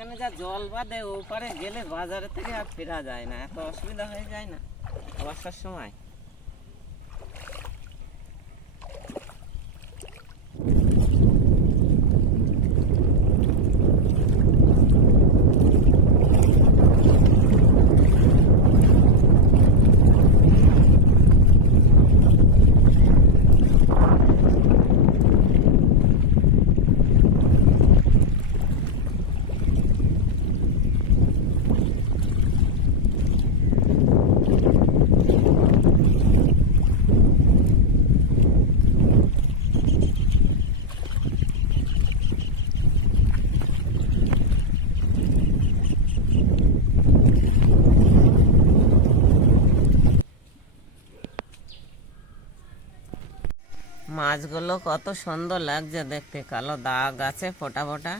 এখানে যা জল বাঁধে ওপারে গেলে বাজারে থেকে আর ফেরা যায় না, এত অসুবিধা হয়ে যায় না। বর্ষার সময়। মাছগুলো কত সুন্দর লাগছে দেখতে। কালো দাগ আছে ফোটা ফোটা।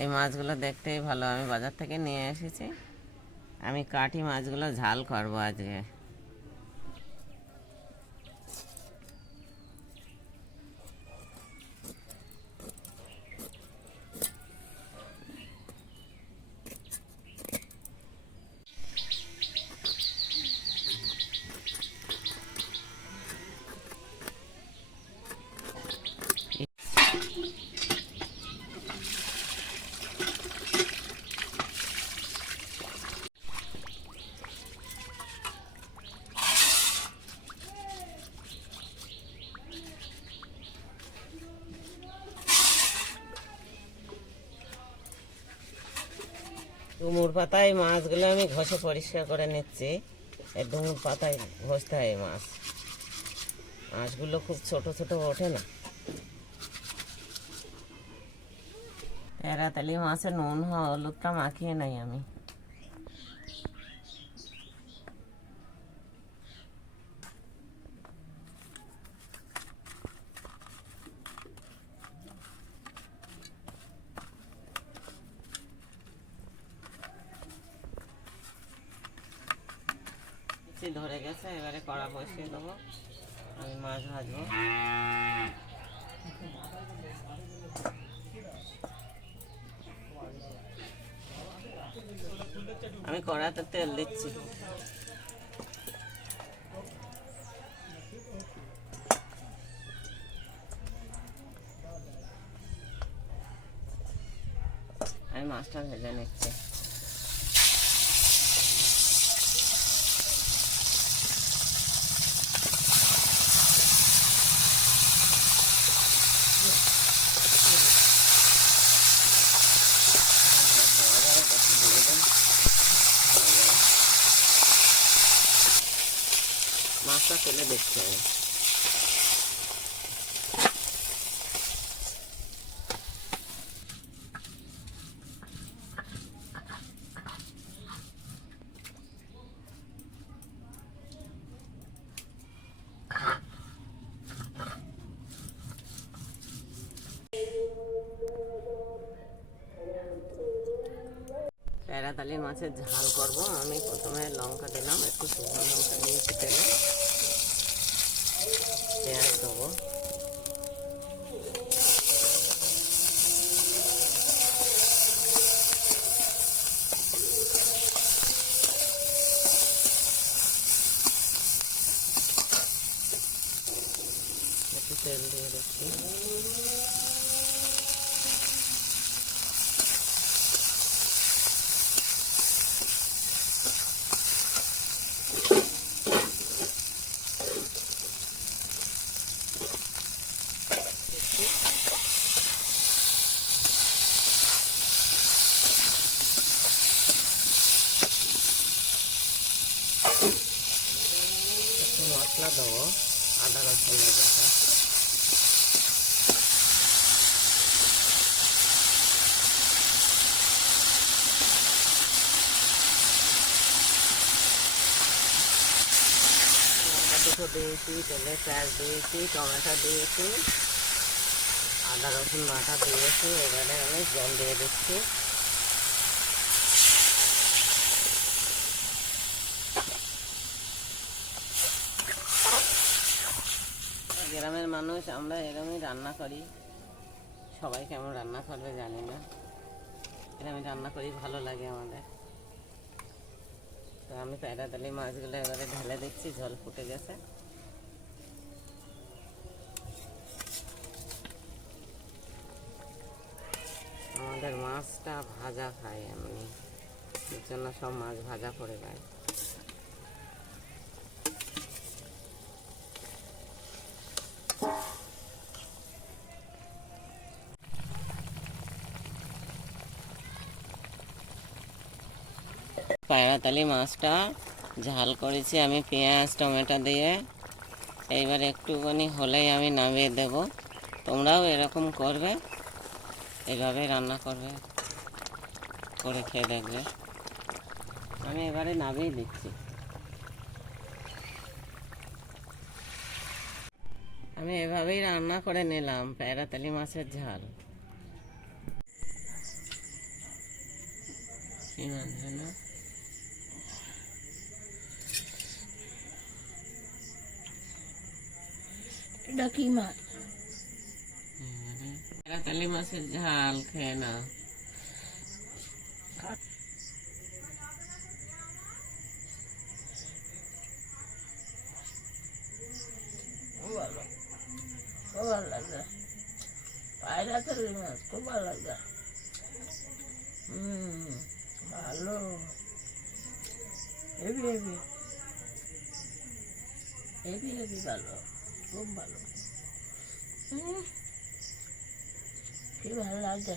এই মাছগুলো দেখতেই ভালো। আমি বাজার থেকে নিয়ে এসেছি। আমি কাঠি মাছগুলো ঝাল করব আজকে। ডুমুর পাতায় মাছগুলো আমি ঘষে পরিষ্কার করে নিচ্ছি। ডুমুর পাতায় ঘষতে হয় মাছ। মাছগুলো খুব ছোট ছোট ওঠে না। তেরাতালি মাছের নুন, হলুদটা মাখিয়ে নাই আমি। মিক্সি ধরে গেছে, এবারে কড়া বসিয়ে দেবো। আমি মাছ ভাজবো। আমি কড়াতে তেল দিচ্ছি। আমি মাছটা ভেজে নিচ্ছি। মাছটা তুলে দেখতে হবে। প্যারাতালি মাছের ঝাল করব। আমি প্রথমে লঙ্কা দিলাম, একটু শুকনো লঙ্কা দিয়েছি তেলে পেঁয়াজ দেবো একটু তেল দিয়ে দিচ্ছি মশলা দেবো, আদা রসুনের বাটা। দিয়েছি, তেলে পেঁয়াজ দিয়েছি, টমেটো দিয়েছি, আদা রসুন বাটা দিয়েছি, এবারে আমি জল দিয়ে দিচ্ছি। গ্রামের মানুষ, আমরা এরকমই রান্না করি। সবাই কেমন রান্না করবে জানি না। আমি রান্না করি, ভালো লাগে আমাদের। তো আমি প্যারাদালি মাছগুলো এবারে ঢেলে দিচ্ছি জল ফুটে গেছে। আমাদের মাছটা ভাজা খাই এমনি। এর জন্য সব মাছ ভাজা করে দেয় পায়রাতালি মাছটা ঝাল করেছি আমি পেঁয়াজ, টমেটো দিয়ে। এইবার একটুখানি হলেই আমি নামিয়ে দেব। তোমরাও এরকম করবে, এভাবে রান্না করবে, করে খেয়ে দেখবে। আমি এবারে নামিয়ে দিচ্ছি। আমি এভাবেই রান্না করে নিলাম প্যারাতালি মাছের ঝাল। কি মাছ যেন? এটা কি মাছ প্যারাতালি মাছের ঝাল খেয়ে না খুব ভালো খুব ভালো লাগে পায়রা তেলের মাছ খুব ভালো লাগে হুম ভালো হেভি হেভি হেভি হেভি ভালো খুব ভালো। কি ভালো লাগে